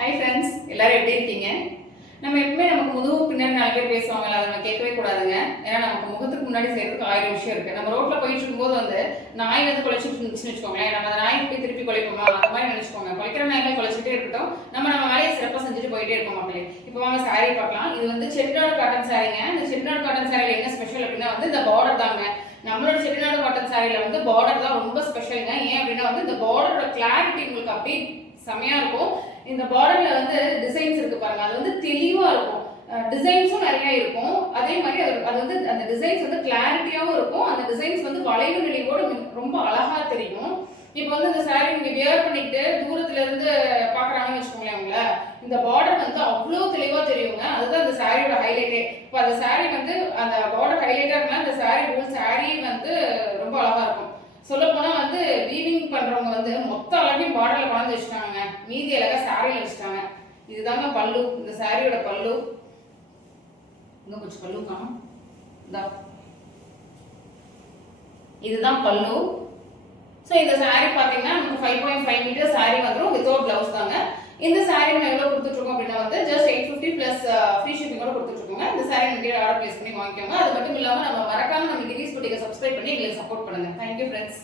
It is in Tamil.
ஹாய் ஃப்ரெண்ட்ஸ், எல்லாரும் எப்படி இருக்கீங்க? நம்ம எப்பவுமே நமக்கு முதுகு பின்னாடி 4 பேர் பேசுவாங்கல்ல, அதை நம்ம கேட்கவே கூடாதுங்க. ஏன்னா நமக்கு முகத்துக்கு முன்னாடி செய்யறதுக்கு 1000 விஷயம் இருக்கு. நம்ம ரோட்ல போயிட்டு இருக்கும்போது நாய் குலைச்சிட்டு இருந்துச்சுன்னு வச்சுக்கோங்களேன், நம்ம அந்த நாய்க்கு போய் திருப்பி குலைப்போமா, அந்த மாதிரி நினைச்சுக்கோங்க. குலைக்கிற நாய்கள் குலைச்சிட்டே இருக்கட்டும், நம்ம வேலையை சிறப்பாக செஞ்சுட்டு போயிட்டே இருக்கோம் மக்களே. இப்போ வாங்க சாரி பார்க்கலாம். இது செட்டிநாடு காட்டன் சாரிங்க. இந்த செட்டிநாடு காட்டன் சாரியில் என்ன ஸ்பெஷல் அப்படின்னா இந்த பார்டர் தாங்க. நம்மளோட செட்டிநாடு காட்டன் சாரியில பார்டர் தான் ரொம்ப ஸ்பெஷலுங்க. ஏன் அப்படின்னா இந்த பார்டரோட கிளாரிட்டி உங்களுக்கு அப்படியே செமையா இருக்கும். இந்த பார்டர்ல டிசைன்ஸ் இருக்கு பாருங்க, அது தெளிவா இருக்கும். டிசைன்ஸும் நிறைய இருக்கும். அதே மாதிரி அது அந்த டிசைன்ஸ் கிளாரிட்டியாவும் இருக்கும். அந்த டிசைன்ஸ் வளைவு நிலையோட ரொம்ப அழகா தெரியும். இப்போ இந்த சாரி நீங்க வியர் பண்ணிட்டு தூரத்துல இருந்து பாக்குறாங்கன்னு வச்சுக்கோங்களேன், உங்களை இந்த பார்டர் அவ்வளவு தெளிவா தெரியுங்க. அதுதான் அந்த சாரியோட ஹைலைட்டே. இப்போ அந்த சாரி அந்த பார்டர் ஹைலைட்டா இருக்குன்னா அந்த சாரி ஹோல் சாரி ரொம்ப அழகா இருக்கும். சொல்ல போனா வீவிங் பண்றவங்க மொத்த அழகையும் பார்டர்ல கொண்டு வச்சுட்டாங்க, மீதி அழகா சாரியில வச்சுட்டாங்க. இதுதாங்க பல்லு, இந்த சாரியோட பல்லு. இன்னும் கொஞ்சம் பல்லு காணும். இதுதான் பல்லு. ஸோ இந்த சாரி பார்த்தீங்கன்னா நமக்கு 5.5 மீட்டர் சாரி வந்துடும், வித்தவுட் பிளவுஸ் தாங்க. இந்த சாரி நம்ம எவ்வளோ கொடுத்துட்ருக்கோம் அப்படின்னா ஜஸ்ட் 850 ப்ளஸ் ஃப்ரீ ஷிப்பிங்கோட கொடுத்துட்ருக்கோங்க. இந்த சாரி நம்ம ஆர்டர் பிளேஸ் பண்ணி வாங்கிக்கோங்க. அது மட்டும் இல்லாமல் நம்ம மறக்காம நம்ம கிரீஸ் புட்டிக்கை சப்ஸ்கிரைப் பண்ணி எங்களுக்கு சப்போர்ட் பண்ணுங்க. Thank you friends.